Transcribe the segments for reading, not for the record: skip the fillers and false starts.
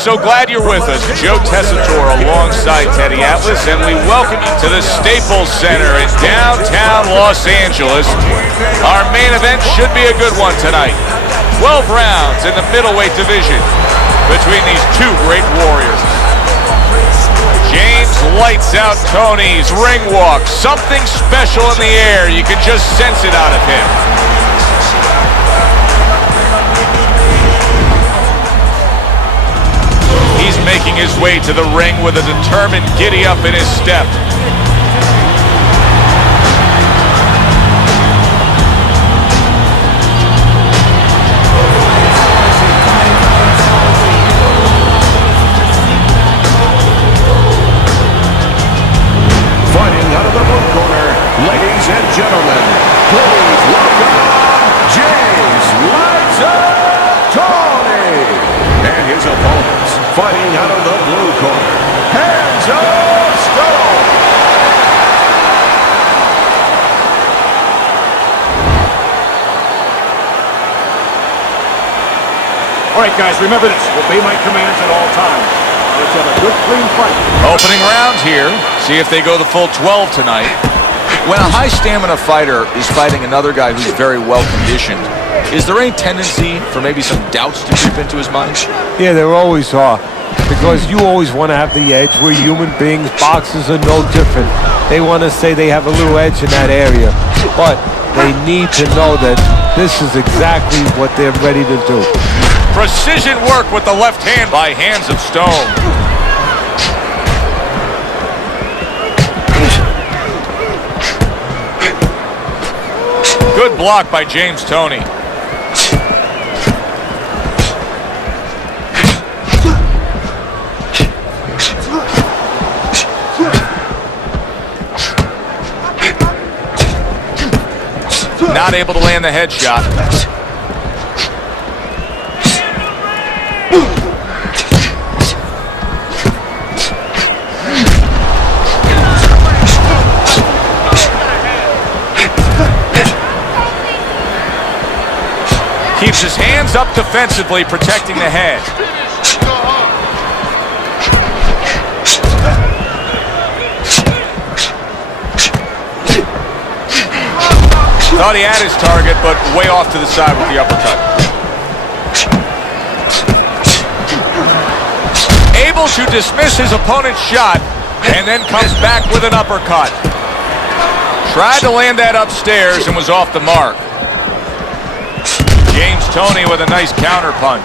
so glad you're with us. Joe Tessitore alongside Teddy Atlas, and we welcome you to the Staples Center in downtown Los Angeles. Our main event should be a good one tonight. 12 rounds in the middleweight division between these two great warriors. James lights out Toney's ring walk. Something special in the air. You can just sense it out of him. He's making his way to the ring with a determined giddy up in his step. Fighting out of the blue corner, ladies and gentlemen, please welcome James "Lights Up" Toney and his opponents. Fighting out of the blue corner, Hands of Stone. All right, guys, remember this. Obey my commands at all times. Let's have a good, clean fight. Opening round here. See if they go the full 12 tonight. When a high-stamina fighter is fighting another guy who's very well-conditioned, is there any tendency for maybe some doubts to creep into his mind? Yeah, there always are. Because you always want to have the edge. We're human beings. Boxers are no different. They want to say they have a little edge in that area. But they need to know that this is exactly what they're ready to do. Precision work with the left hand by Hands of Stone. Good block by James Toney. Not able to land the headshot. Keeps his hands up defensively, protecting the head. Thought he had his target, but way off to the side with the uppercut. Able to dismiss his opponent's shot, and then comes back with an uppercut. Tried to land that upstairs and was off the mark. James Toney with a nice counter punch.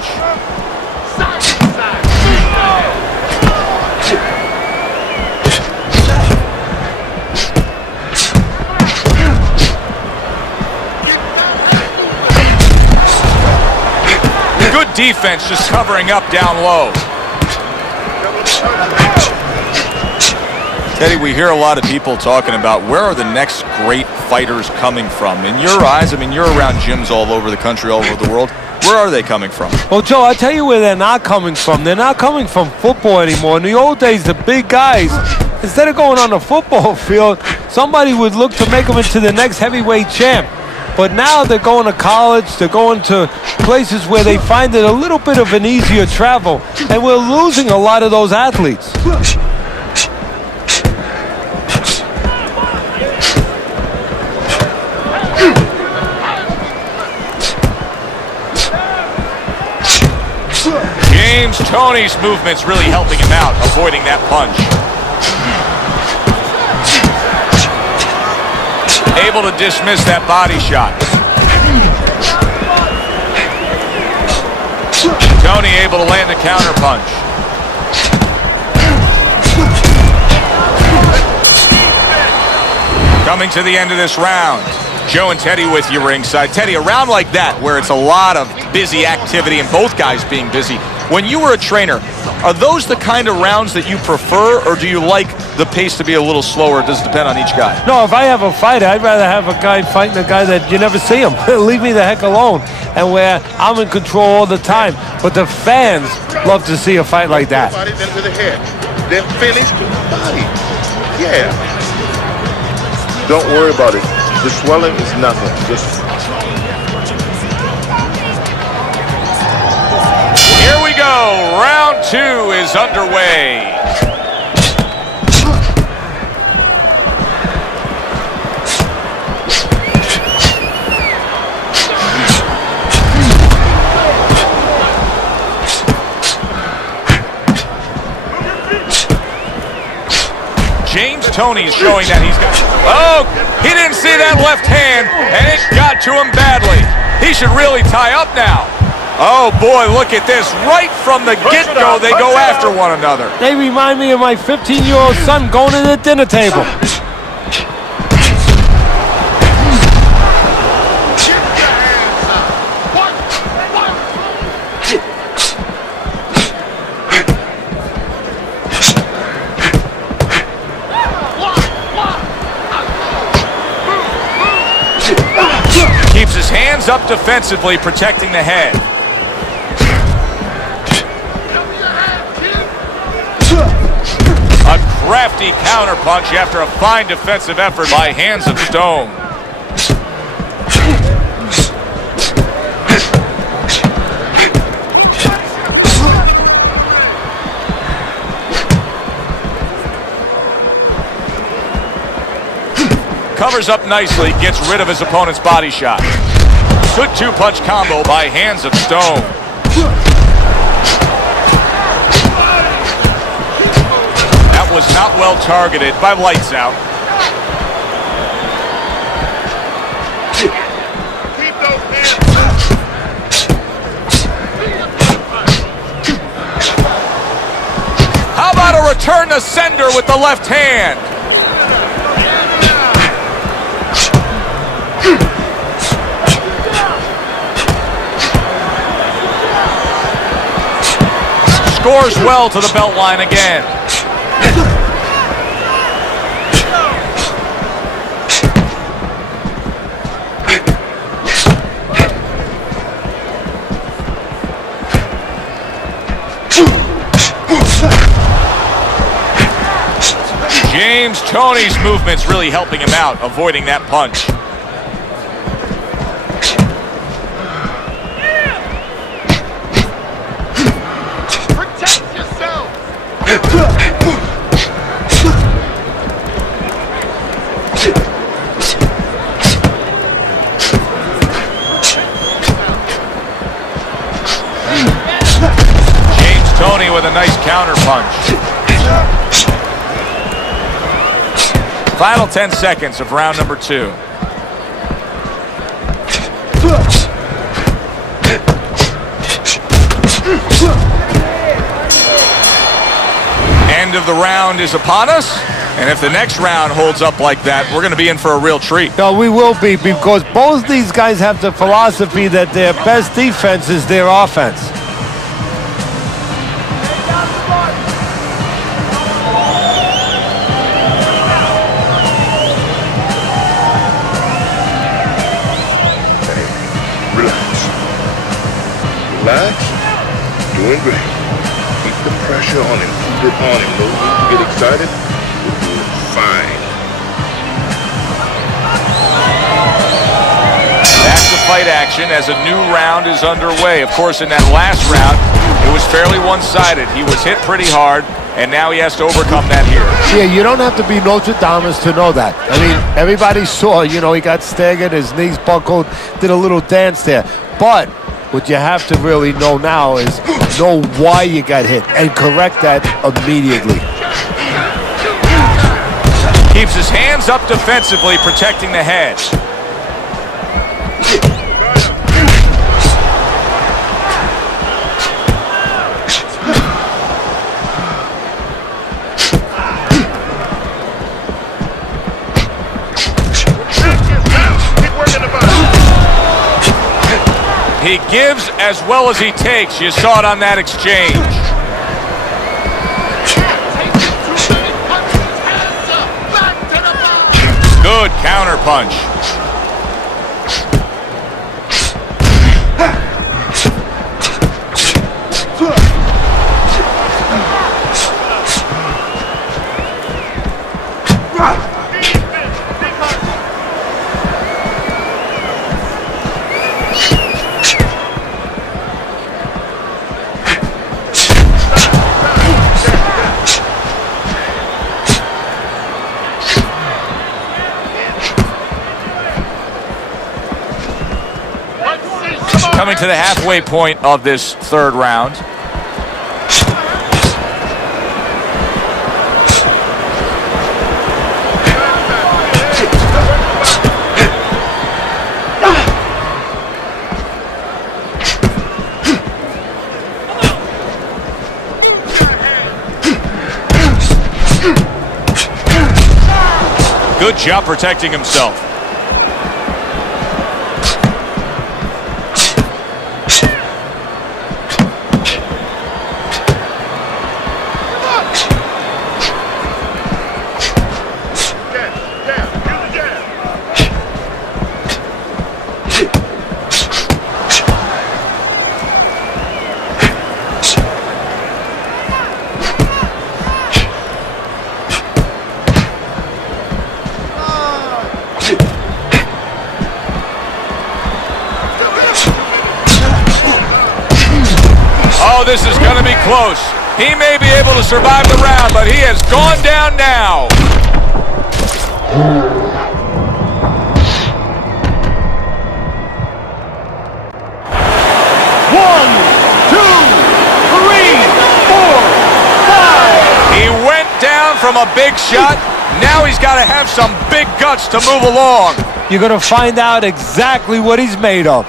Good defense, just covering up down low. Teddy, we hear a lot of people talking about where are the next great fighters coming from. In your eyes, I mean, you're around gyms all over the country, all over the world. Where are they coming from? Well, Joe, I'll tell you where they're not coming from. They're not coming from football anymore. In the old days, the big guys, instead of going on the football field, somebody would look to make them into the next heavyweight champ. But now they're going to college, they're going to places where they find it a little bit of an easier travel, and we're losing a lot of those athletes. James Toney's movement's really helping him out, avoiding that punch. Able to dismiss that body shot. Toney able to land the counter punch. Coming to the end of this round. Joe and Teddy with you ringside. Teddy, a round like that where it's a lot of busy activity and both guys being busy. When you were a trainer, are those the kind of rounds that you prefer, or do you like the pace to be a little slower? Does it depend on each guy? No, if I have a fight, I'd rather have a guy fighting a guy that you never see him. Leave me the heck alone. And where I'm in control all the time. But the fans love to see a fight like that. Body then to the head, then finish to the body. Yeah. Don't worry about it. The swelling is nothing. Just here we go. go. Round 2 is underway. Toney is showing that he's got... Oh, he didn't see that left hand, and it got to him badly. He should really tie up now. Oh, boy, look at this. Right from the get-go, they go after one another. They remind me of my 15-year-old son going to the dinner table. Keeps his hands up defensively, protecting the head. A crafty counterpunch after a fine defensive effort by Hands of Stone. Covers up nicely, gets rid of his opponent's body shot. Good two-punch combo by Hands of Stone. That was not well targeted by Lights Out. Keep those hands. How about a return to sender with the left hand? Scores well to the belt line again. James Toney's movement's really helping him out, avoiding that punch. Toney with a nice counter punch. Final 10 seconds of round number 2. End of the round is upon us, and if the next round holds up like that, we're going to be in for a real treat. No, we will be, because both these guys have the philosophy that their best defense is their offense. Relax. Doing great. Keep the pressure on him. Keep it on him. No need to get excited. We're doing fine. Back to fight action as a new round is underway. Of course, in that last round, it was fairly one-sided. He was hit pretty hard, and now he has to overcome that here. Yeah, you don't have to be Nostradamus to know that. I mean, everybody saw, you know, he got staggered, his knees buckled, did a little dance there. But what you have to really know now is know why you got hit and correct that immediately. Keeps his hands up defensively, protecting the head. He gives as well as he takes. You saw it on that exchange. Good counter punch. to the halfway point of this third round. Good job protecting himself. Oh, this is going to be close. He may be able to survive the round, but he has gone down now. One, two, three, four, five. He went down from a big shot. Now he's got to have some big guts to move along. You're going to find out exactly what he's made of.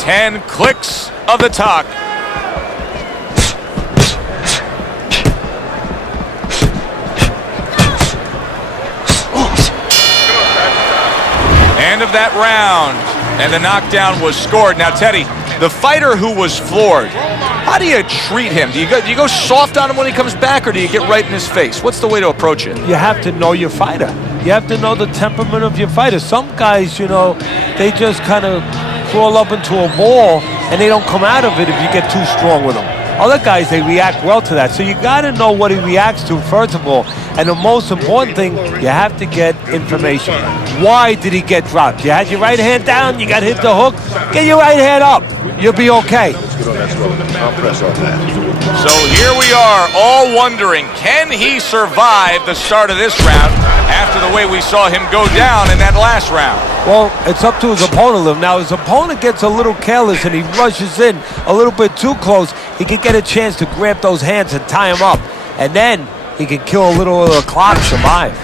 10 clicks of the talk. End of that round, and the knockdown was scored. Now, Teddy, the fighter who was floored, how do you treat him? Do you go soft on him when he comes back, or do you get right in his face? What's the way to approach it? You have to know your fighter. You have to know the temperament of your fighter. Some guys, you know, they just kind of crawl up into a ball, and they don't come out of it if you get too strong with them. Other guys, they react well to that. So you got to know what he reacts to, first of all. And the most important thing, you have to get information. Why did he get dropped? You had your right hand down, you got hit the hook. Get your right hand up. You'll be okay. So here we are, all wondering, can he survive the start of this round after the way we saw him go down in that last round? Well, it's up to his opponent. Now, his opponent gets a little careless and he rushes in a little bit too close. He can get a chance to grab those hands and tie him up. And then he can kill a little of the clock, survive.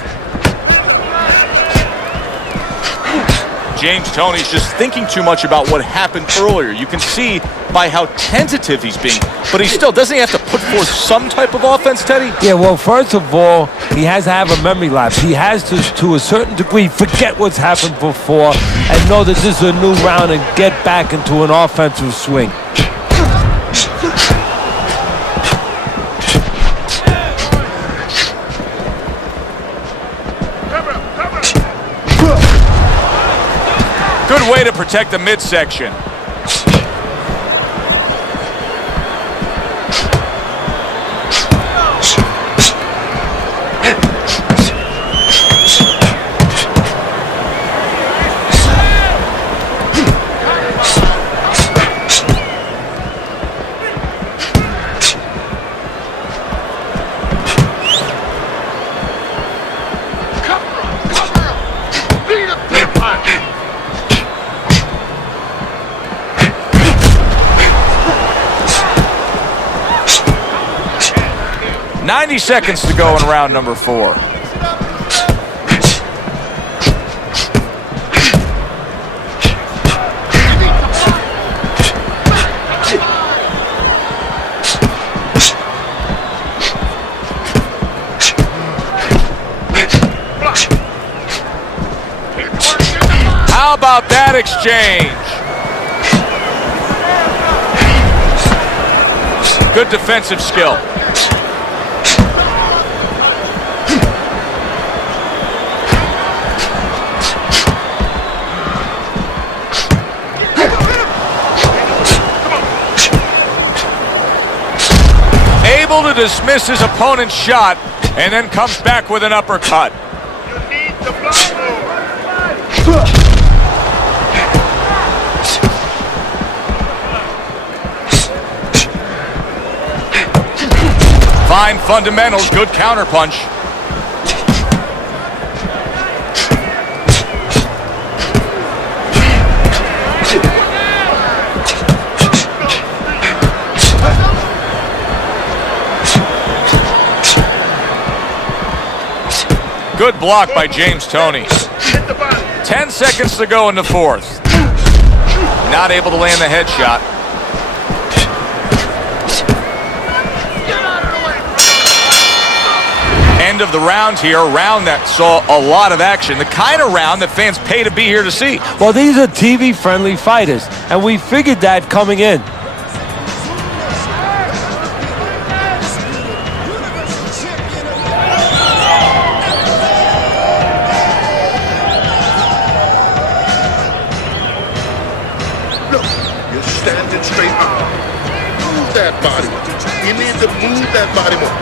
James Toney's just thinking too much about what happened earlier. You can see by how tentative he's being, but he still doesn't have to put forth some type of offense, Teddy? Yeah, well, first of all, he has to have a memory lapse. He has to a certain degree, forget what's happened before and know that this is a new round and get back into an offensive swing. Good way to protect the midsection. .90 seconds to go in round number 4. How about that exchange? Good defensive skill. Able to dismiss his opponent's shot and then comes back with an uppercut. You need the block more. Fine fundamentals, good counterpunch. Good block by James Toney. 10 seconds to go in the fourth. Not able to land the headshot. End of the round here, a round that saw a lot of action, the kind of round that fans pay to be here to see. Well, these are TV-friendly fighters, and we figured that coming in. Look, you're standing straight up. Move that body. You need to move that body more.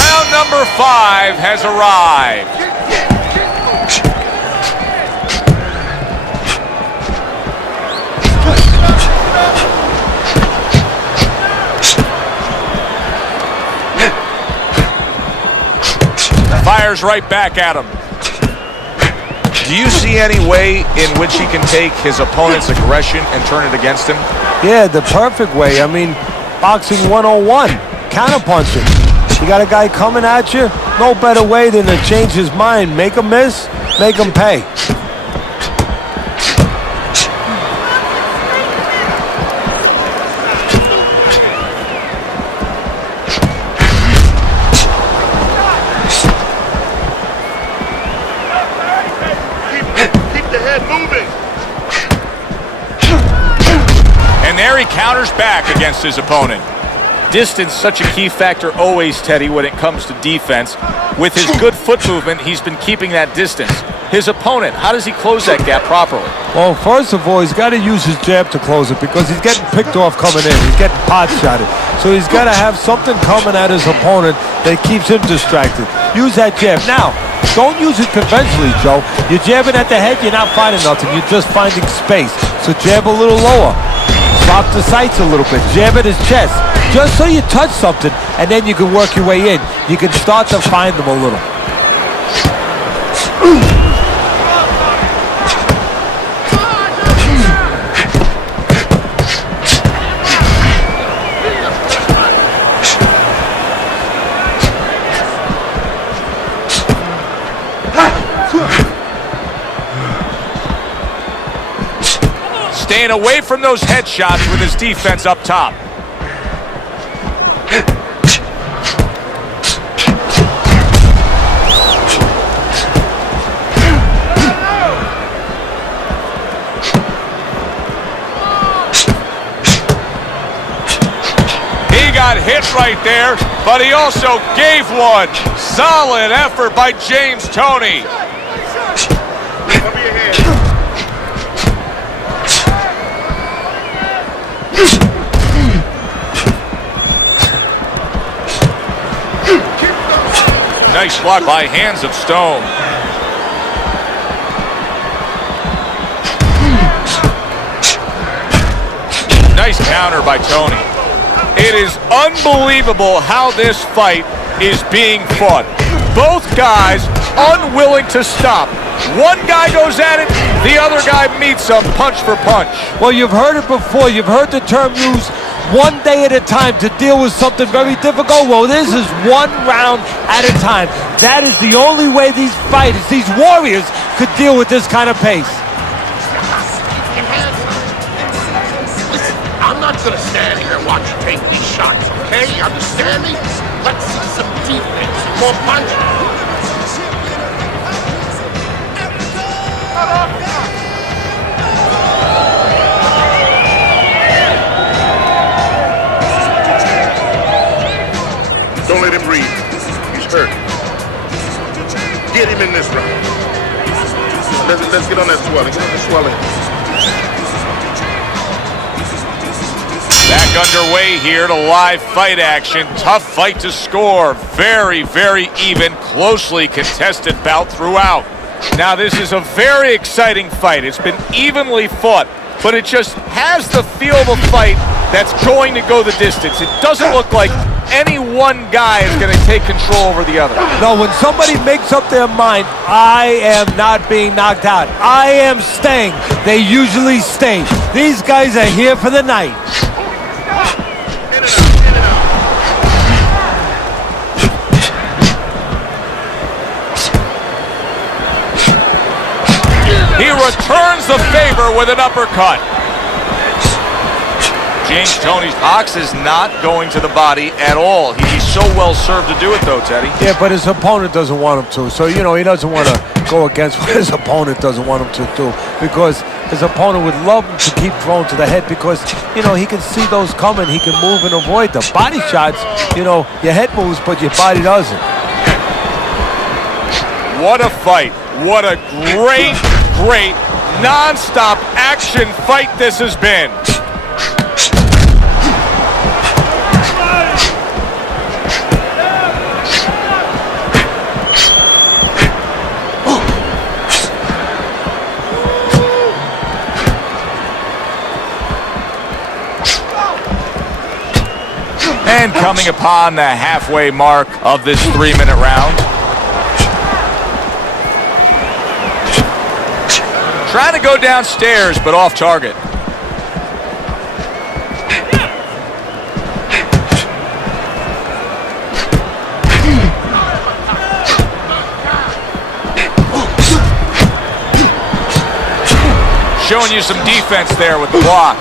Round number 5 has arrived. Fires right back at him. Do you see any way in which he can take his opponent's aggression and turn it against him? Yeah, the perfect way. I mean, boxing 101, counterpunching. You got a guy coming at you, no better way than to change his mind. Make him miss, make him pay. Keep the head moving. And there he counters back against his opponent. Distance, such a key factor always, Teddy, when it comes to defense. With his good foot movement, he's been keeping that distance. His opponent, how does he close that gap properly? Well, first of all, he's got to use his jab to close it because he's getting picked off coming in. He's getting pot shotted. So he's got to have something coming at his opponent that keeps him distracted. Use that jab. Now, don't use it conventionally, Joe. You're jabbing at the head, you're not finding nothing. You're just finding space. So jab a little lower. Drop the sights a little bit. Jab at his chest. Just so you touch something, and then you can work your way in. You can start to find them a little. Staying away from those headshots with his defense up top. He got hit right there, but he also gave one. Solid effort by James Toney. Cover your head. Nice block by Hands of Stone. Nice counter by Toney. It is unbelievable how this fight is being fought. Both guys unwilling to stop. One guy goes at it, the other guy meets him punch for punch. Well, you've heard it before. You've heard the term used, one day at a time to deal with something very difficult. Well, this is one round at a time. That is the only way these fighters, these warriors, could deal with this kind of pace. Listen, I'm not gonna stand here and watch you take these shots, okay? You understand me? Let's see some defense, some more punches. Don't let him breathe. He's hurt. Get him in this round. Let's get on that swelling. Get on the swelling. Back underway here to live fight action. Tough fight to score. Very, very even, closely contested bout throughout. Now, this is a very exciting fight. It's been evenly fought, but it just has the feel of a fight that's going to go the distance. It doesn't look like any one guy is going to take control over the other. No, when somebody makes up their mind, I am not being knocked out, I am staying, they usually stay. These guys are here for the night. He returns the favor with an uppercut. James Toney's box is not going to the body at all. He's so well served to do it, though, Teddy. Yeah, but his opponent doesn't want him to. So, you know, he doesn't want to go against what his opponent doesn't want him to do, because his opponent would love him to keep throwing to the head, because, you know, he can see those coming. He can move and avoid them. Body shots, you know, your head moves, but your body doesn't. What a fight. What a great non-stop action fight this has been. And coming upon the halfway mark of this 3-minute round. Trying to go downstairs, but off target. Showing you some defense there with the block.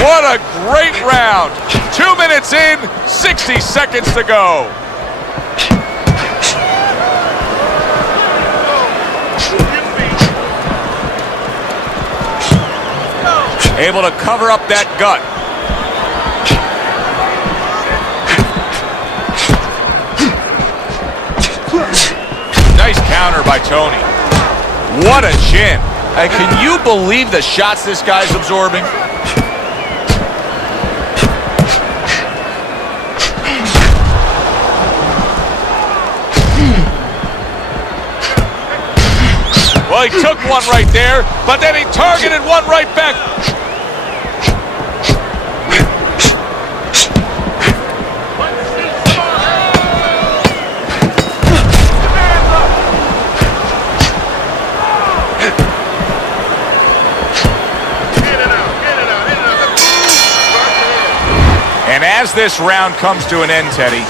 What a great round. 2 minutes in, 60 seconds to go. Able to cover up that gut. Nice counter by Toney. What a chin. Can you believe the shots this guy's absorbing? Well, he took one right there, but then he targeted one right back. And as this round comes to an end, Teddy,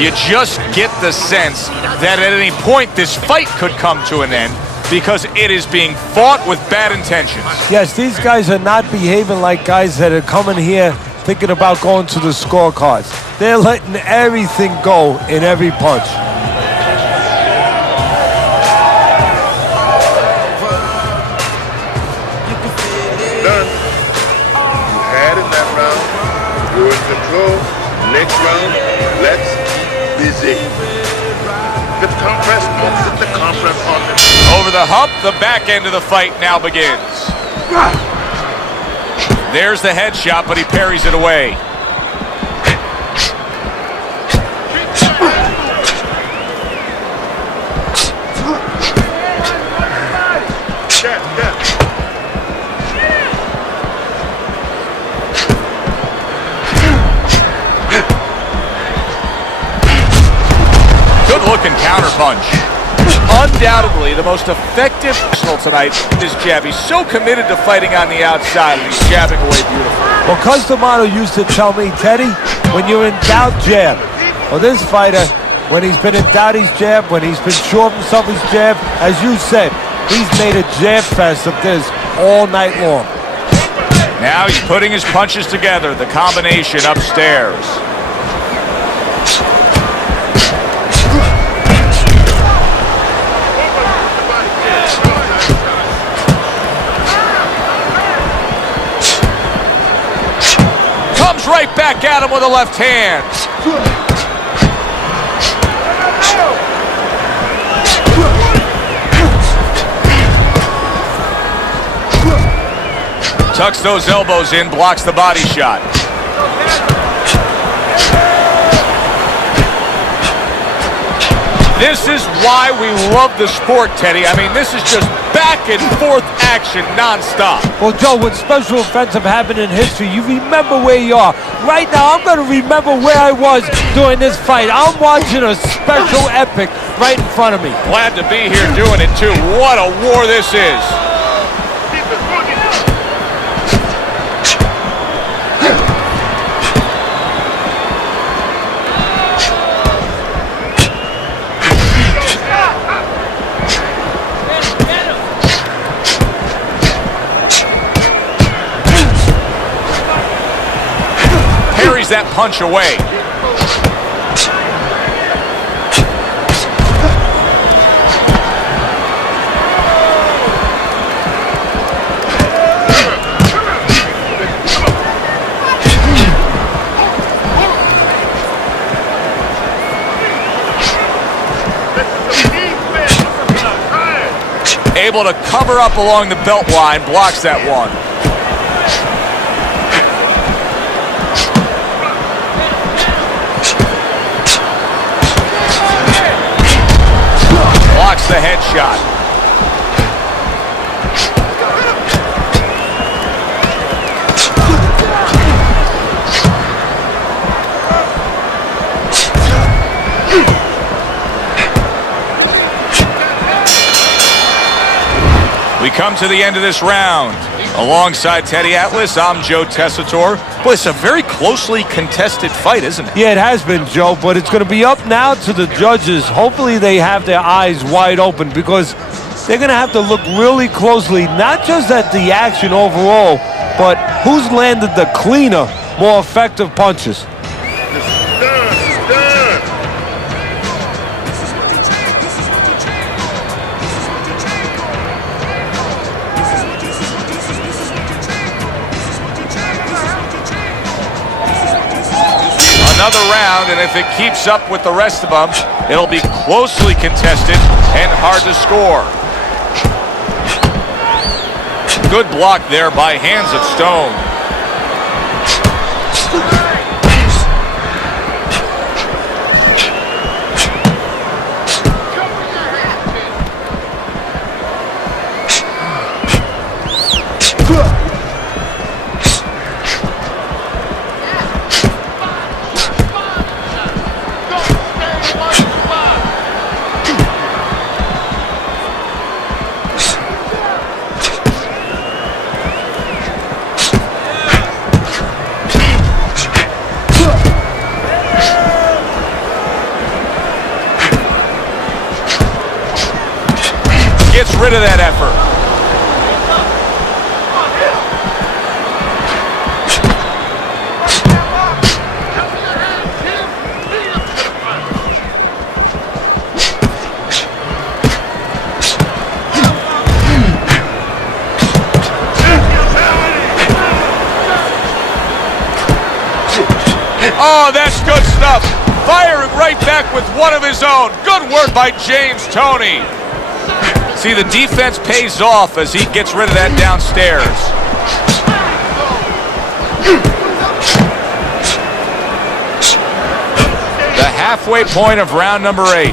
you just get the sense that at any point this fight could come to an end, because it is being fought with bad intentions. Yes, these guys are not behaving like guys that are coming here thinking about going to the scorecards. They're letting everything go in every punch. Done. You had it that round. You're in control. Next round, let's busy. The compress on the compress on the... Over the hump, the back end of the fight now begins. There's the headshot, but he parries it away. Good-looking counterpunch. Undoubtedly the most effective tonight is jab. He's so committed to fighting on the outside, and he's jabbing away beautifully. Well, Customato used to tell me, Teddy, when you're in doubt, jab. Well, this fighter, when he's been in doubt, he's jab. When he's been sure of himself, he's jab. As you said, he's made a jab fest of this all night long. Now he's putting his punches together, the combination upstairs. Comes right back at him with a left hand. Tucks those elbows in, blocks the body shot. This is why we love the sport, Teddy. I mean, this is just back and forth action nonstop. Well, Joe, when special events have happened in history, you remember where you are. Right now, I'm going to remember where I was during this fight. I'm watching a special epic right in front of me. Glad to be here doing it, too. What a war this is. Parries that punch away. Able to cover up along the belt line, blocks that one. Blocks the headshot. We come to the end of this round. Alongside Teddy Atlas, I'm Joe Tessitore. Boy, it's a very closely contested fight, isn't it? Yeah, it has been, Joe, but it's going to be up now to the judges. Hopefully they have their eyes wide open because they're going to have to look really closely, not just at the action overall, but who's landed the cleaner, more effective punches. Another round, and if it keeps up with the rest of them, it'll be closely contested and hard to score. Good block there by Hands of Stone. Gets rid of that effort. Oh, that's good stuff. Firing right back with one of his own. Good work by James Toney. See, the defense pays off as he gets rid of that downstairs. The halfway point of round number 8.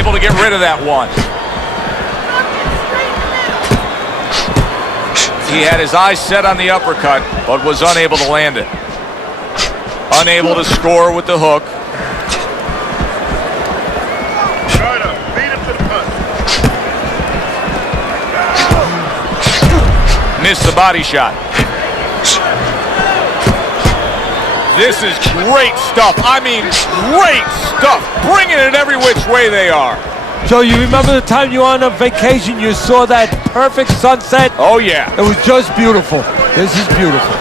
Able to get rid of that one. He had his eyes set on the uppercut, but was unable to land it. Unable to score with the hook. Missed the body shot. This is great stuff. I mean, great stuff. Bringing it every which way they are. Joe, you remember the time you were on a vacation, you saw that perfect sunset? Oh, yeah. It was just beautiful. This is beautiful.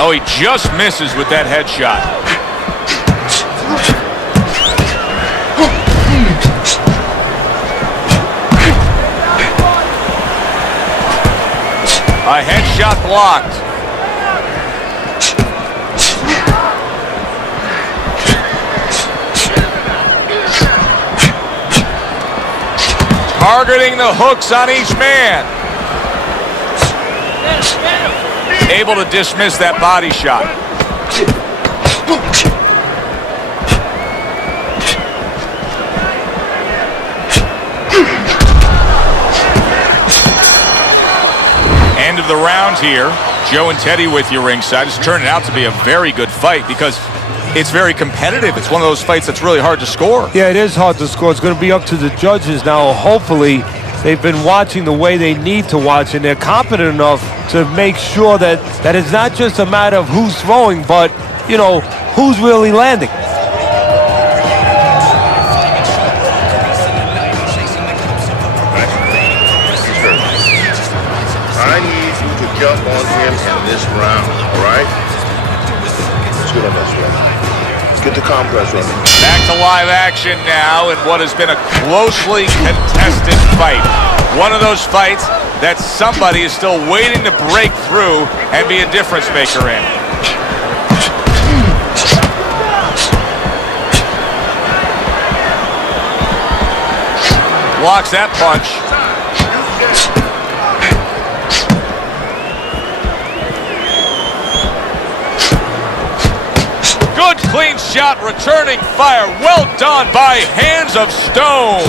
Oh, he just misses with that headshot. A headshot blocked. Targeting the hooks on each man. able to dismiss that body shot. End of the round here. Joe and Teddy with you ringside. It's turning out to be a very good fight because it's very competitive. It's one of those fights that's really hard to score. Yeah, it is hard to score. It's going to be up to the judges now. Hopefully, they've been watching the way they need to watch, and they're competent enough to make sure that it's not just a matter of who's throwing, but, you know, who's really landing. I need you to jump on him in this round, all right? Let's get on this one. Get the compress running. Back to live action now in what has been a closely contested fight. One of those fights that somebody is still waiting to break through and be a difference maker in. Blocks that punch. Good clean shot, returning fire. Well done by Hands of Stone.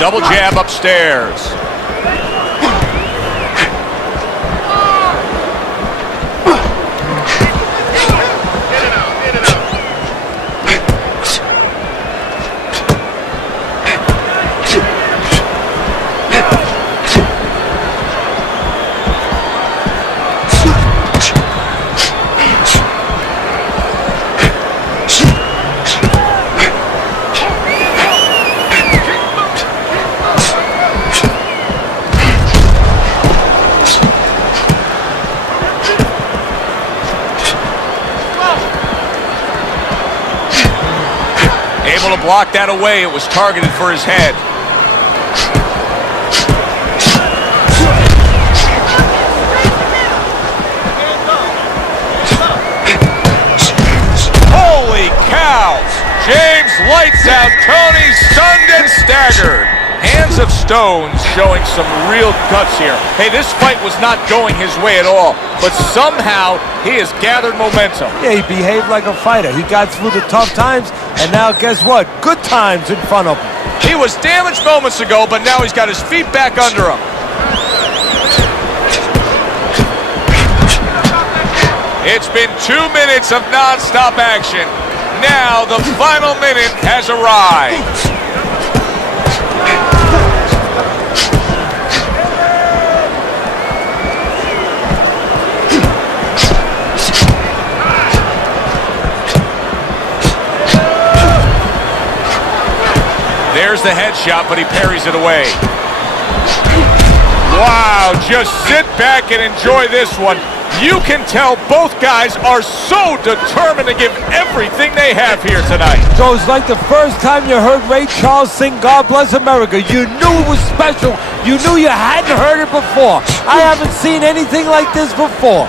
Double jab upstairs. Able to block that away. It was targeted for his head. Holy cow! James lights out Toney, stunned and staggered. Hands of Stone showing some real guts here. Hey, this fight was not going his way at all, but somehow he has gathered momentum. Yeah, he behaved like a fighter. He got through the tough times, and now guess what? Good times in front of him. He was damaged moments ago, but now he's got his feet back under him. It's been 2 minutes of non-stop action. Now the final minute has arrived. There's the headshot, but he parries it away. Wow, just sit back and enjoy this one. You can tell both guys are so determined to give everything they have here tonight. So it's like the first time you heard Ray Charles sing God Bless America. You knew it was special. You knew you hadn't heard it before. I haven't seen anything like this before.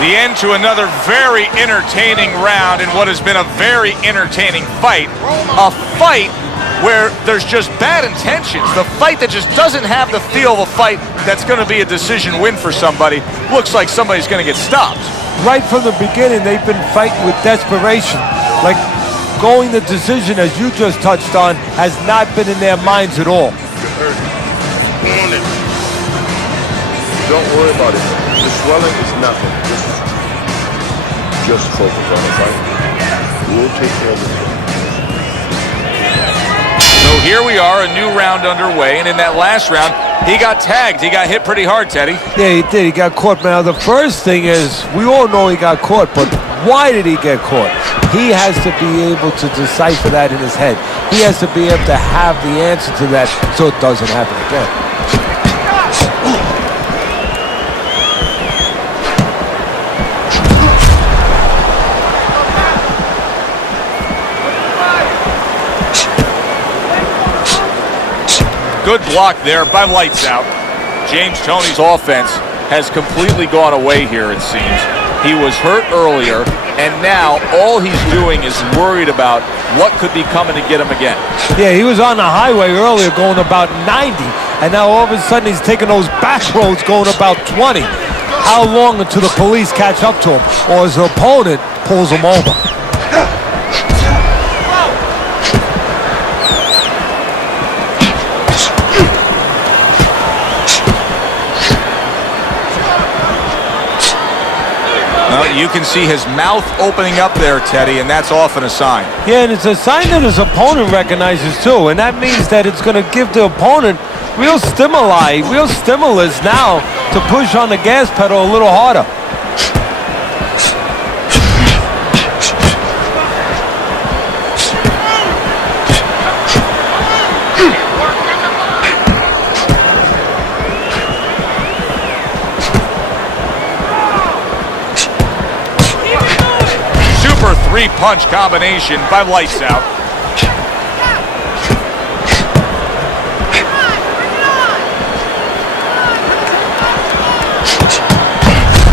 The end to another very entertaining round in what has been a very entertaining fight. A fight where there's just bad intentions. The fight that just doesn't have the feel of a fight that's going to be a decision win for somebody. Looks like somebody's going to get stopped. Right from the beginning, they've been fighting with desperation. Like going the decision, as you just touched on, has not been in their minds at all. Don't worry about it. The swelling is nothing. Just focus on the fight. We'll take care of it. So here we are, a new round underway, and in that last round, he got tagged. He got hit pretty hard, Teddy. Yeah, he did. He got caught. Now, the first thing is, we all know he got caught, but why did he get caught? He has to be able to decipher that in his head. He has to be able to have the answer to that so it doesn't happen again. Good block there by Lights Out. James Toney's offense has completely gone away here, it seems. He was hurt earlier, and now all he's doing is worried about what could be coming to get him again. Yeah, he was on the highway earlier going about 90, and now all of a sudden he's taking those back roads going about 20. How long until the police catch up to him, or his opponent pulls him over? You can see his mouth opening up there, Teddy, and that's often a sign. Yeah, and it's a sign that his opponent recognizes too, and that means that it's going to give the opponent real stimulus now to push on the gas pedal a little harder. Three-punch combination by Lights Out.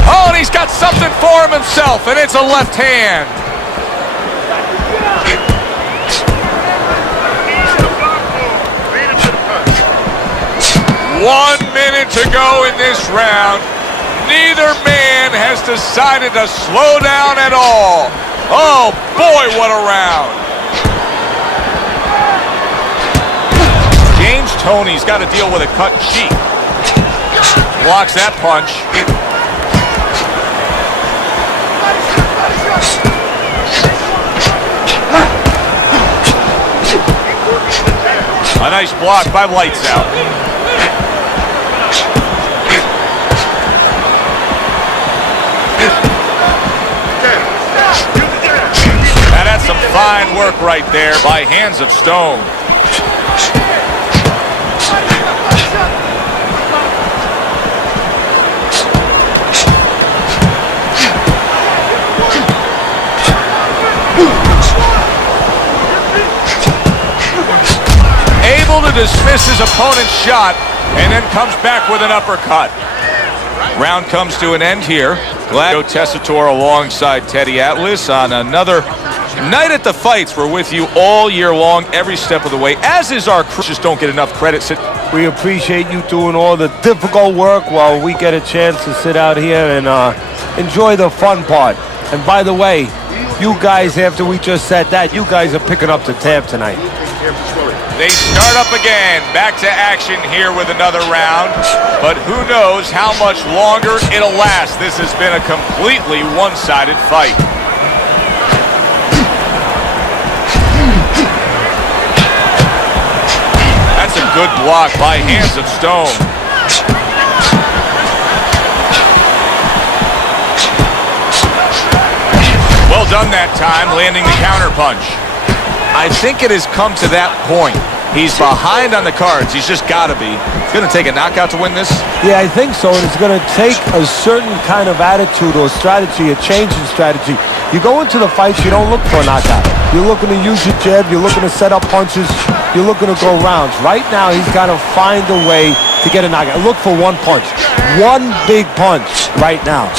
Oh, and he's got something for himself, and it's a left hand. One minute to go in this round. Neither man has decided to slow down at all. Oh, boy, what a round. James Toney's got to deal with a cut cheek. Blocks that punch. A nice block by Lights Out. Some fine work right there by Hands of Stone. Able to dismiss his opponent's shot and then comes back with an uppercut. Round comes to an end here. Glad Joe Tessitore alongside Teddy Atlas on another night at the fights. We're with you all year long, every step of the way, as is our crew. Just don't get enough credit. We appreciate you doing all the difficult work while we get a chance to sit out here and enjoy the fun part. And by the way, you guys, after we just said that, you guys are picking up the tab tonight. They start up again, back to action here with another round, but who knows how much longer it'll last. This has been a completely one-sided fight. That's a good block by Hands of Stone. Well done that time, landing the counterpunch. I think it has come to that point. He's behind on the cards. He's just got to be. It's going to take a knockout to win this? Yeah, I think so. And it's going to take a certain kind of attitude or strategy, a change in strategy. You go into the fights, you don't look for a knockout. You're looking to use your jab. You're looking to set up punches. You're looking to go rounds. Right now, he's got to find a way to get a knockout. Look for one punch. One big punch right now.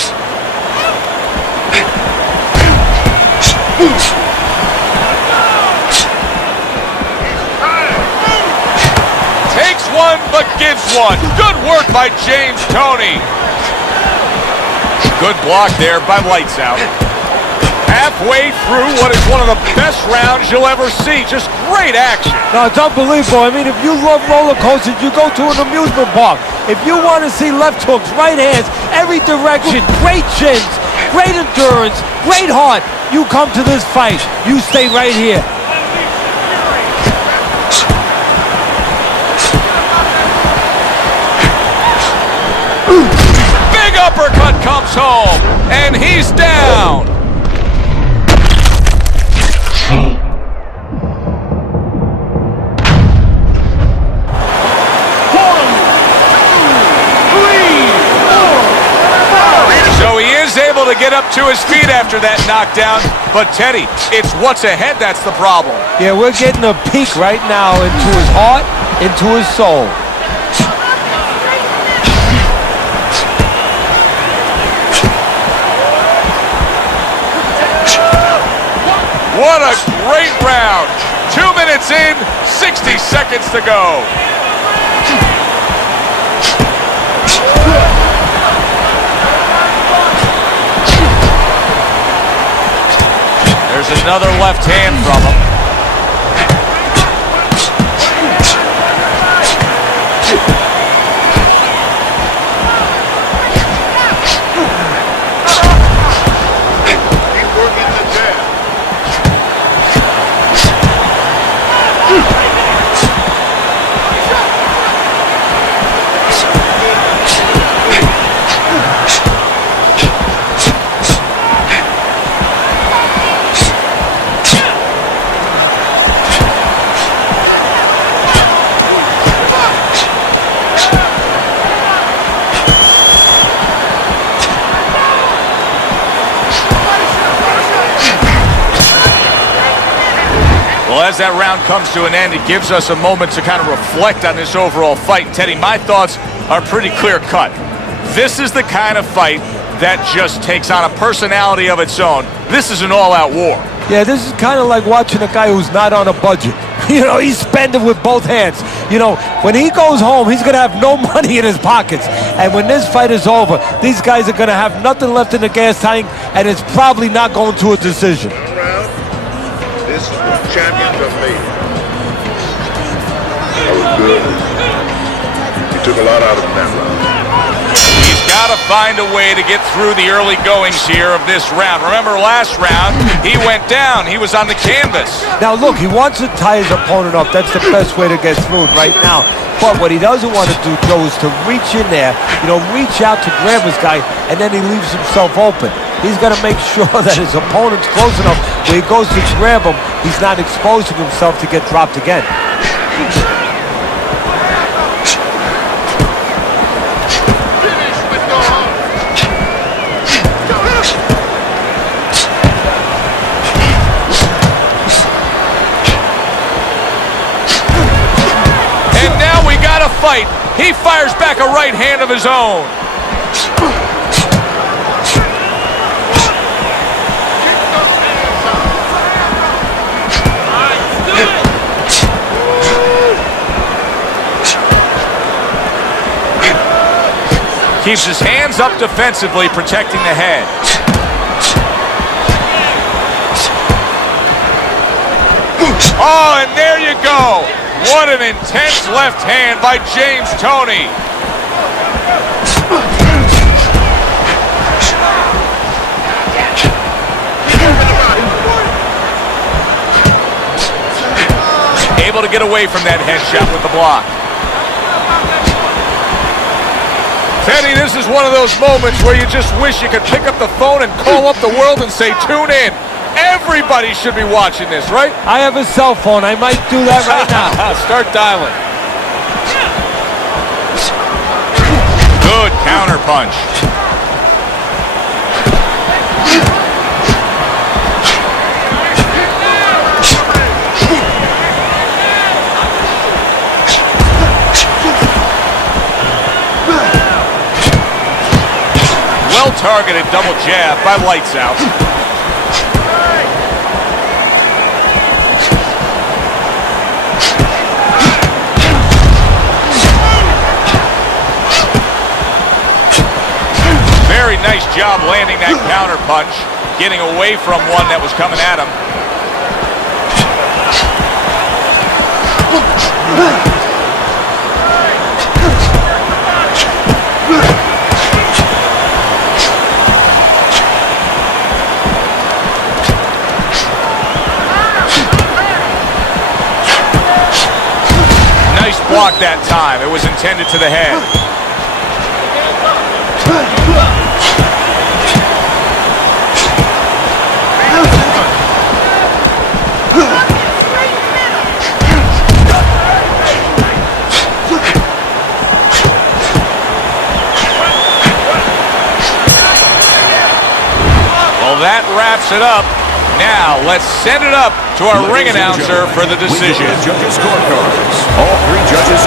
Takes one, but gives one. Good work by James Toney. Good block there by Lights Out. Halfway through what is one of the best rounds you'll ever see. Just great action. No, it's unbelievable. I mean, if you love roller coasters, you go to an amusement park. If you want to see left hooks, right hands, every direction, great chins, great endurance, great heart, you come to this fight. You stay right here. Big uppercut comes home, and he's down. So he is able to get up to his feet after that knockdown, but Teddy, it's what's ahead that's the problem. Yeah, we're getting a peek right now into his heart, into his soul. What a great round. 2 minutes in, 60 seconds to go. There's another left hand from him. Keep working the jab. Well, as that round comes to an end, it gives us a moment to kind of reflect on this overall fight. Teddy, my thoughts are pretty clear-cut. This is the kind of fight that just takes on a personality of its own. This is an all-out war. Yeah, this is kind of like watching a guy who's not on a budget. You know, he's spending with both hands. You know, when he goes home, he's going to have no money in his pockets. And when this fight is over, these guys are going to have nothing left in the gas tank, and it's probably not going to a decision. Round. This is what champions are made. That was good. He took a lot out of him that round. He's got to find a way to get through the early goings here of this round. Remember last round, he went down. He was on the canvas. Now, look, he wants to tie his opponent up. That's the best way to get through it right now. But what he doesn't want to do, Joe, is to reach in there, you know, reach out to grab his guy, and then he leaves himself open. He's got to make sure that his opponent's close enough where he goes to grab him, he's not exposing himself to get dropped again. And now we got a fight. He fires back a right hand of his own. Keeps his hands up defensively, protecting the head. Oh, and there you go. What an intense left hand by James Toney. Able to get away from that headshot with the block. Teddy, this is one of those moments where you just wish you could pick up the phone and call up the world and say, tune in. Everybody should be watching this, right? I have a cell phone. I might do that right now. Start dialing. Good counter punch. Well-targeted double jab by Lights Out. Very nice job landing that counter punch, getting away from one that was coming at him. Nice block that time. It was intended to the head. Well, that wraps it up. Now, let's send it up to our ring announcer for the decision. Judges' scorecards. All three judges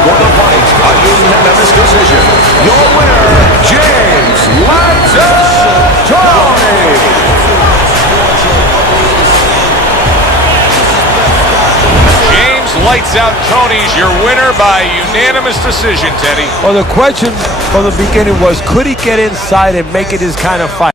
Lights Out Toney's your winner by unanimous decision, Teddy. Well, the question from the beginning was, could he get inside and make it his kind of fight?